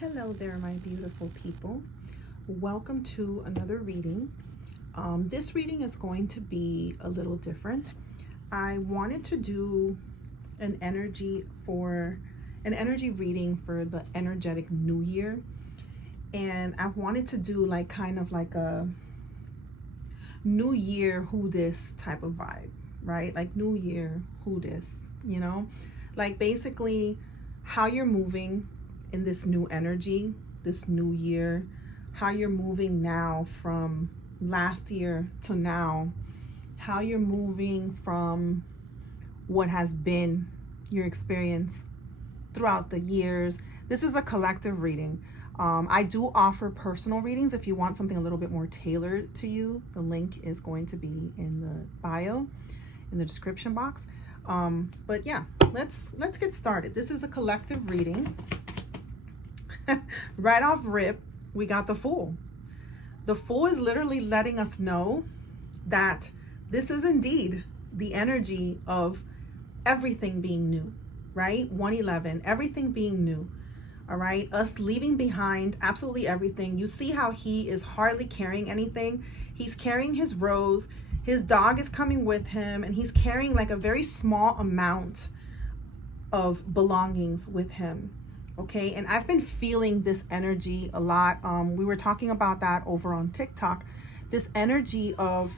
Hello there, my beautiful people. Welcome to another reading. This reading is going to be a little different. I wanted to do an energy reading for the energetic new year, and I wanted to do kind of like a new year who this type of vibe, right? Like new year who this, like basically how you're moving in this new energy, this new year, how you're moving now from last year to now, how you're moving from what has been your experience throughout the years. This is a collective reading. I do offer personal readings if you want something a little bit more tailored to you. The link is going to be in the bio, in the description box. But yeah, let's get started. This is a collective reading. Right off rip, we got the Fool. The Fool is literally letting us know that this is indeed the energy of everything being new, right? 111, everything being new, all right? Us leaving behind absolutely everything. You see how he is hardly carrying anything. He's carrying his rose. His dog is coming with him, and he's carrying like a very small amount of belongings with him. Okay, and I've been feeling this energy a lot. We were talking about that over on TikTok. This energy of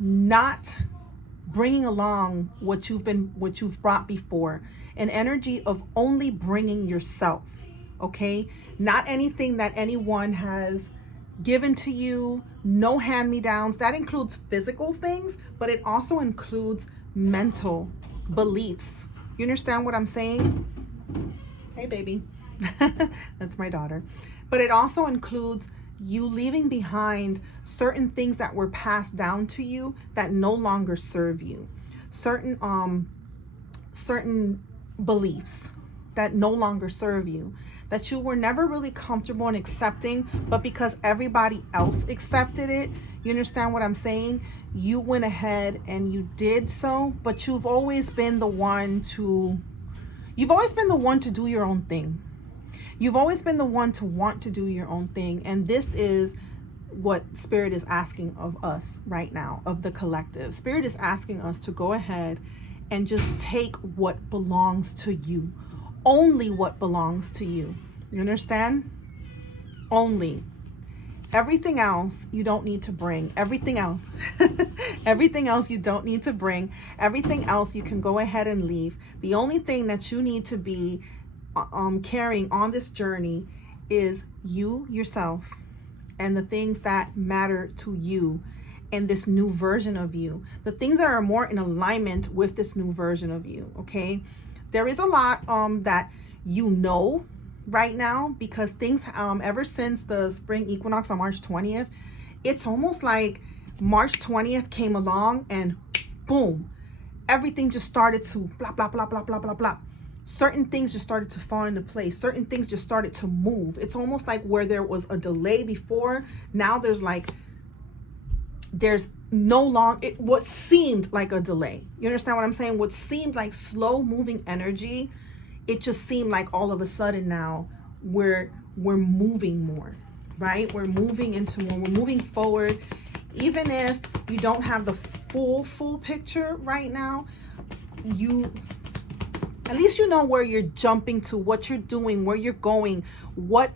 not bringing along what you've brought before, an energy of only bringing yourself. Okay, not anything that anyone has given to you. No hand-me-downs. That includes physical things, but it also includes mental beliefs. You understand what I'm saying? Hey, baby. That's my daughter. But it also includes you leaving behind certain things that were passed down to you that no longer serve you. Certain beliefs that no longer serve you, that you were never really comfortable in accepting, but because everybody else accepted it, you understand what I'm saying? You went ahead and you did so, but you've always been the one to do your own thing. You've always been the one to want to do your own thing. And this is what Spirit is asking of us right now, of the collective. Spirit is asking us to go ahead and just take what belongs to you. Only what belongs to you. You understand? Only. Everything else you don't need to bring. Everything else. Everything else you don't need to bring. Everything else you can go ahead and leave. The only thing that you need to be carrying on this journey is you, yourself, and the things that matter to you and this new version of you. The things that are more in alignment with this new version of you, okay? There is a lot that you know right now, because things ever since the spring equinox on March 20th, it's almost like March 20th came along and boom, everything just started to blah blah blah blah blah blah blah. Certain things just started to fall into place. Certain things just started to move. It's almost like where there was a delay before, now there's no long what seemed like a delay. You understand what I'm saying? What seemed like slow moving energy, it just seemed like all of a sudden now we're moving more, right? We're moving into more, we're moving forward. Even if you don't have the full picture right now, at least you know where you're jumping to, what you're doing, where you're going, what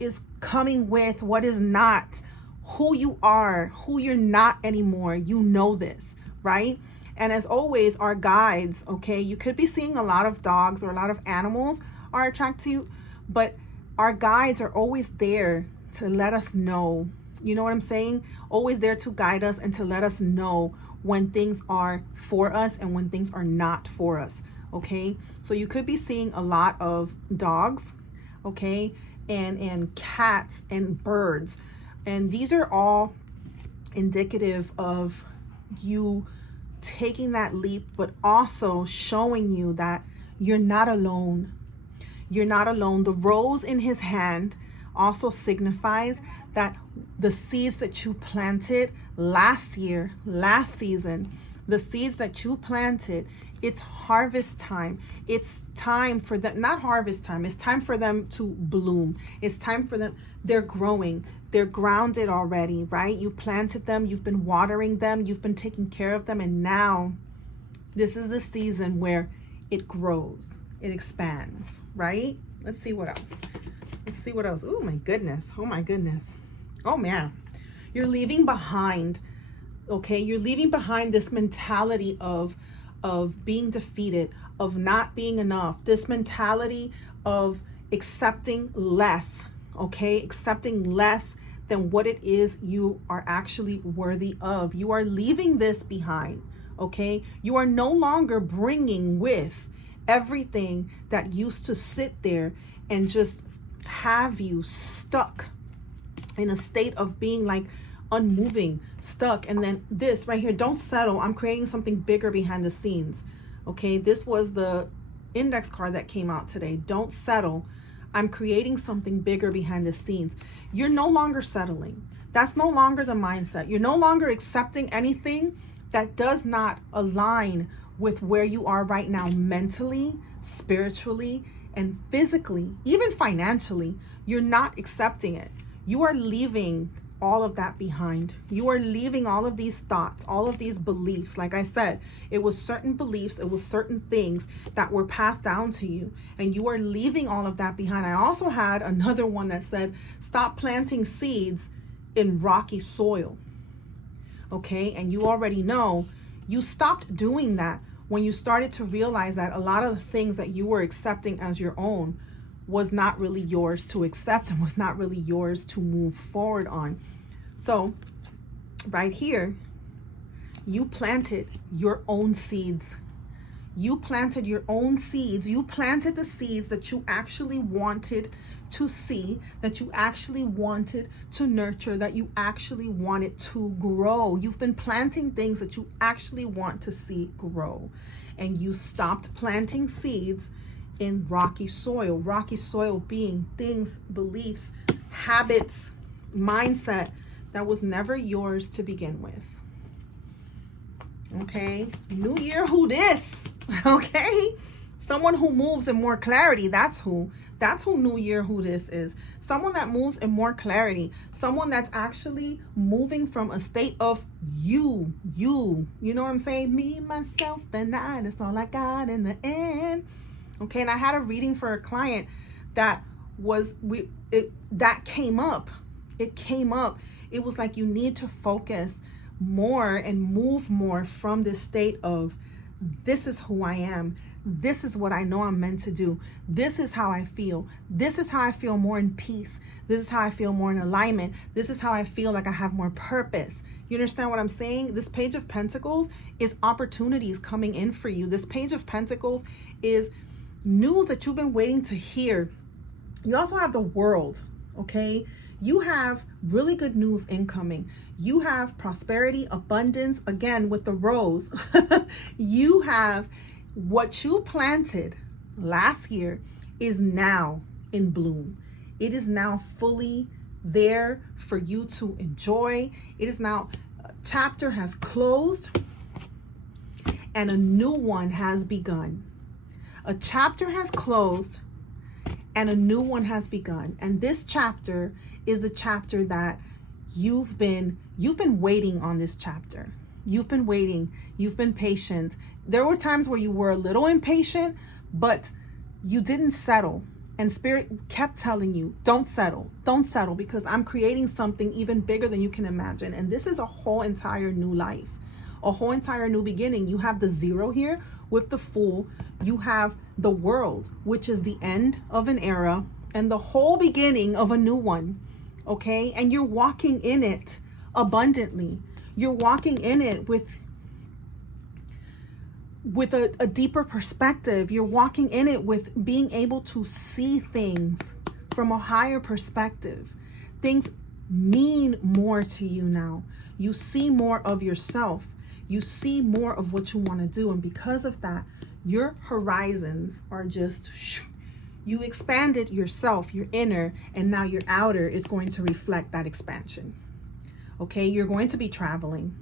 is coming with, what is not, who you are, who you're not anymore. You know this, right? And as always, our guides, okay, you could be seeing a lot of dogs or a lot of animals are attracted to you, but our guides are always there to let us know, you know what I'm saying? Always there to guide us and to let us know when things are for us and when things are not for us, okay? So you could be seeing a lot of dogs, okay, and cats and birds. And these are all indicative of you taking that leap, but also showing you that you're not alone. You're not alone. The rose in his hand also signifies that the seeds that you planted last year, last season, The seeds that you planted, it's harvest time. It's time for them, not harvest time, it's time for them to bloom. It's time for them, they're growing. They're grounded already, right? You planted them, you've been watering them, you've been taking care of them, and now this is the season where it grows, it expands, right? Let's see what else. Let's see what else. Oh my goodness. Oh my goodness. Oh man. You're leaving behind, okay? You're leaving behind this mentality of being defeated, of not being enough, this mentality of accepting less, okay? Accepting less than what it is you are actually worthy of. You are leaving this behind, okay? You are no longer bringing with everything that used to sit there and just have you stuck in a state of being like unmoving, stuck. And then this right here, don't settle. I'm creating something bigger behind the scenes. Okay, this was the index card that came out today. Don't settle. I'm creating something bigger behind the scenes. You're no longer settling. That's no longer the mindset. You're no longer accepting anything that does not align with where you are right now, mentally, spiritually, and physically, even financially. You're not accepting it. You are leaving all of that behind. You are leaving all of these thoughts, all of these beliefs. Like I said, it was certain beliefs, it was certain things that were passed down to you, and you are leaving all of that behind. I also had another one that said, stop planting seeds in rocky soil. Okay, and you already know you stopped doing that when you started to realize that a lot of the things that you were accepting as your own was not really yours to accept and was not really yours to move forward on. So right here, you planted your own seeds. You planted your own seeds. You planted the seeds that you actually wanted to see, that you actually wanted to nurture, that you actually wanted to grow. You've been planting things that you actually want to see grow. And you stopped planting seeds in rocky soil. Rocky soil being things, beliefs, habits, mindset that was never yours to begin with. Okay, new year, who this? Okay, someone who moves in more clarity. That's who new year, who this is. Someone that moves in more clarity, someone that's actually moving from a state of you know what I'm saying, me, myself, and I, that's all I got in the end. Okay, and I had a reading for a client that was that came up. It came up. It was like you need to focus more and move more from this state of, this is who I am. This is what I know I'm meant to do. This is how I feel. This is how I feel more in peace. This is how I feel more in alignment. This is how I feel like I have more purpose. You understand what I'm saying? This Page of Pentacles is opportunities coming in for you. This Page of Pentacles is news that you've been waiting to hear. You also have the World, okay? You have really good news incoming. You have prosperity, abundance, again with the Rose. You have what you planted last year is now in bloom. It is now fully there for you to enjoy. It is now, a chapter has closed and a new one has begun. A chapter has closed and a new one has begun. And this chapter is the chapter that you've been waiting on. This chapter. You've been waiting. You've been patient. There were times where you were a little impatient, but you didn't settle. And Spirit kept telling you, don't settle, because I'm creating something even bigger than you can imagine. And this is a whole entire new life, a whole entire new beginning. You have the Zero here with the Fool. You have the World, which is the end of an era and the whole beginning of a new one. Okay. And you're walking in it abundantly. You're walking in it with a deeper perspective. You're walking in it with being able to see things from a higher perspective. Things mean more to you now. You see more of yourself. You see more of what you want to do. And because of that, your horizons are just, you expanded yourself, your inner, and now your outer is going to reflect that expansion. Okay, you're going to be traveling.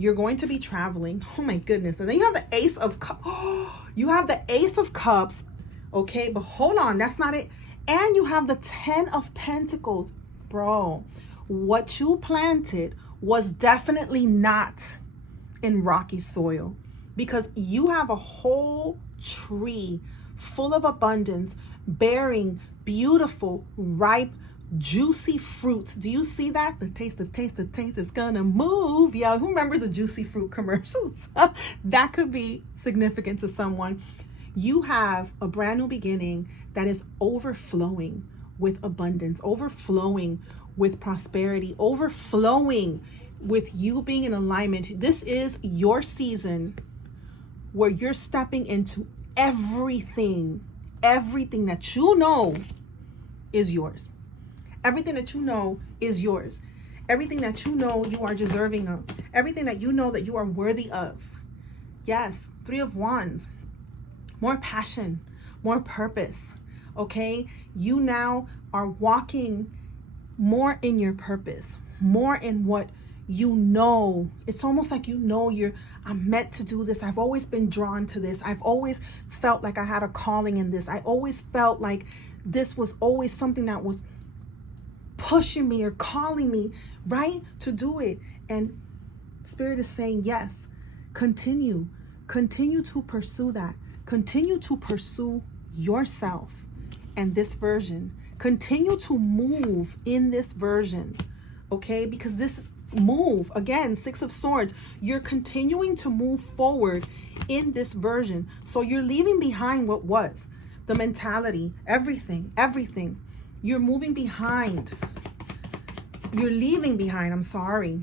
You're going to be traveling. Oh my goodness. And then you have the Ace of Cups. You have the Ace of Cups. Okay, but hold on. That's not it. And you have the 10 of Pentacles. Bro, what you planted was definitely not in rocky soil, because you have a whole tree full of abundance, bearing beautiful, ripe, juicy fruit. Do you see that? The taste is gonna move. Yeah, who remembers the juicy fruit commercials? That could be significant to someone. You have a brand new beginning that is overflowing with abundance, overflowing with prosperity, overflowing with you being in alignment. This is your season where you're stepping into everything that you know is yours. Everything that you know is yours. Everything that you know you are deserving of. Everything that you know that you are worthy of. Yes, 3 of Wands. More passion, more purpose, okay? You now are walking more in your purpose, more in what you know. It's almost like I'm meant to do this. I've always been drawn to this. I've always felt like I had a calling in this. I always felt like this was always something that was pushing me or calling me, right, to do it. And Spirit is saying, yes, continue to pursue that. Continue to pursue yourself and this version. Continue to move in this version, okay? Because this is move, again, 6 of Swords. You're continuing to move forward in this version. So you're leaving behind what was, the mentality, everything. You're moving behind. You're leaving behind, I'm sorry.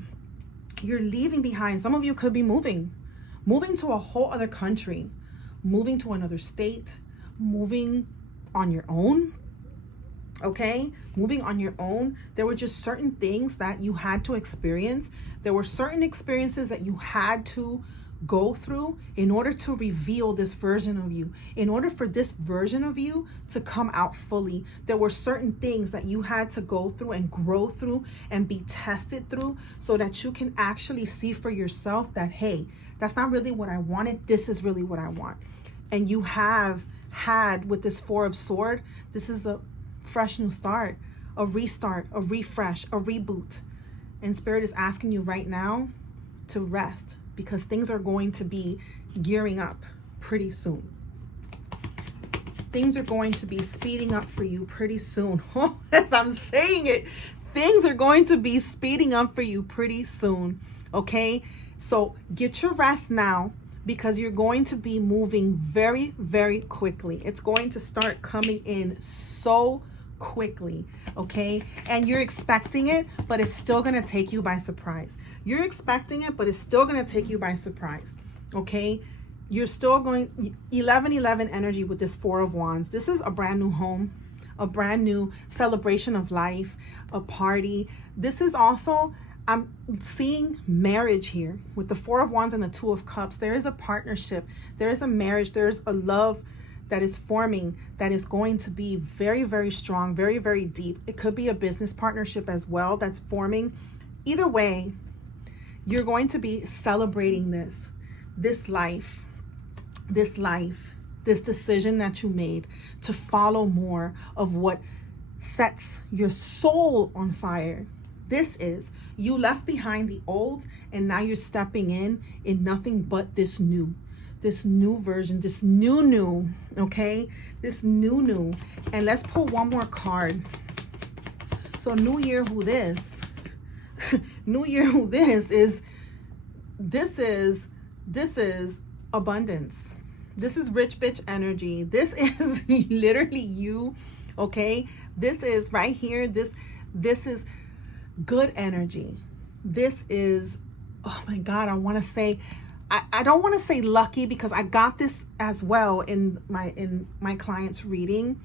You're leaving behind. Some of you could be moving to a whole other country, moving to another state, moving on your own, okay? Moving on your own. There were just certain things that you had to experience. There were certain experiences that you had to go through in order to reveal this version of you. In order for this version of you to come out fully, there were certain things that you had to go through and grow through and be tested through, so that you can actually see for yourself that, hey, that's not really what I wanted. This is really what I want. And you have had, with this 4 of Swords, this is a fresh new start, a restart, a refresh, a reboot. And Spirit is asking you right now to rest, because things are going to be gearing up pretty soon. Things are going to be speeding up for you pretty soon. As I'm saying it, things are going to be speeding up for you pretty soon, okay? So get your rest now, because you're going to be moving very, very quickly. It's going to start coming in so quickly, okay? And you're expecting it, but it's still going to take you by surprise. You're expecting it, but it's still going to take you by surprise, okay? You're still going 11-11 energy with this 4 of Wands. This is a brand new home, a brand new celebration of life, a party. This is also, I'm seeing marriage here with the 4 of Wands and the 2 of Cups. There is a partnership. There is a marriage. There's a love that is forming, that is going to be very, very strong, very, very deep. It could be a business partnership as well that's forming. Either way, you're going to be celebrating this life, this decision that you made to follow more of what sets your soul on fire. This is, you left behind the old, and now you're stepping in nothing but this new version, this new, okay? This new. And let's pull one more card. So New Year, who this? New Year, who this is? This is abundance. This is rich bitch energy. This is literally you, okay? This is right here. This is good energy. This is, oh my God, I want to say, I don't want to say lucky, because I got this as well in my client's reading.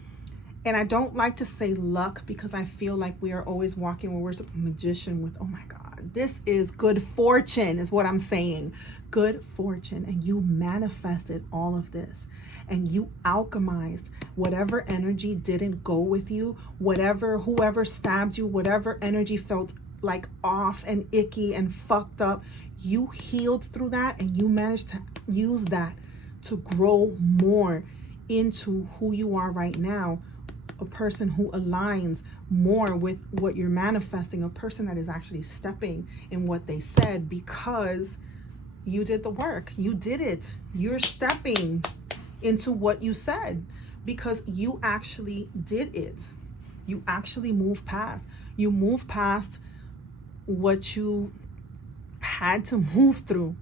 And I don't like to say luck, because I feel like we are always walking where we're a magician with, oh my God, this is good fortune is what I'm saying. Good fortune. And you manifested all of this, and you alchemized whatever energy didn't go with you, whoever stabbed you, whatever energy felt like off and icky and fucked up, you healed through that, and you managed to use that to grow more into who you are right now, a person who aligns more with what you're manifesting, a person that is actually stepping in what they said because you did the work. You did it. You're stepping into what you said because you actually did it. You actually moved past. You moved past what you had to move through.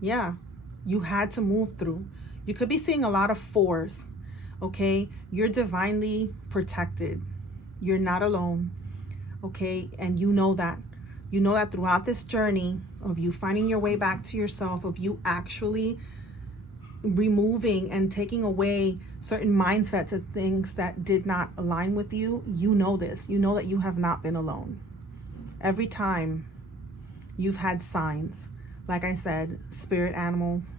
Yeah, you had to move through. You could be seeing a lot of 4s. Okay, you're divinely protected. You're not alone. Okay, and you know that. You know that throughout this journey of you finding your way back to yourself, of you actually removing and taking away certain mindsets of things that did not align with you, you know this. You know that you have not been alone. Every time you've had signs, like I said, spirit animals,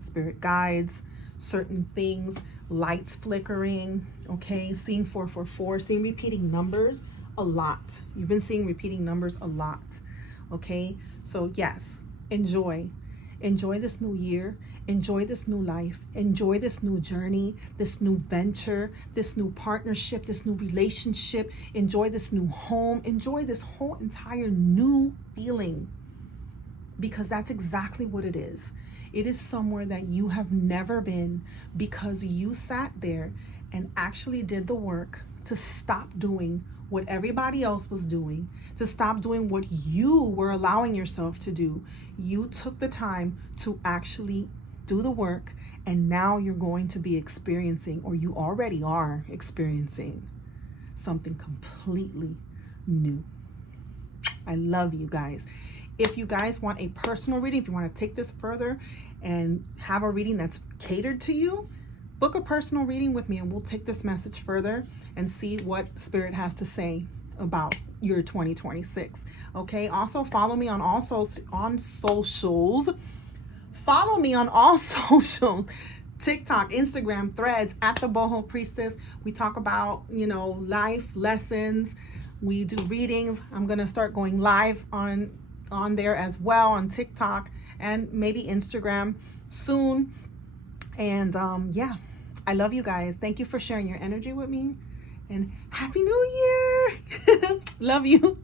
spirit guides, certain things, lights flickering, okay, seeing 444, seeing repeating numbers a lot. You've been seeing repeating numbers a lot, okay? So yes, enjoy this new year, enjoy this new life, enjoy this new journey, this new venture, this new partnership, this new relationship, enjoy this new home, enjoy this whole entire new feeling, because that's exactly what it is. It is somewhere that you have never been because you sat there and actually did the work to stop doing what everybody else was doing, to stop doing what you were allowing yourself to do. You took the time to actually do the work, and now you're going to be experiencing, or you already are experiencing, something completely new. I love you guys. If you guys want a personal reading, if you want to take this further and have a reading that's catered to you, book a personal reading with me and we'll take this message further and see what Spirit has to say about your 2026. Okay, also follow me on socials. Follow me on all socials. TikTok, Instagram, Threads, at the Boho Priestess. We talk about, life lessons. We do readings. I'm going to start going live on there as well, on TikTok and maybe Instagram soon. And yeah, I love you guys. Thank you for sharing your energy with me, and Happy New Year. Love you.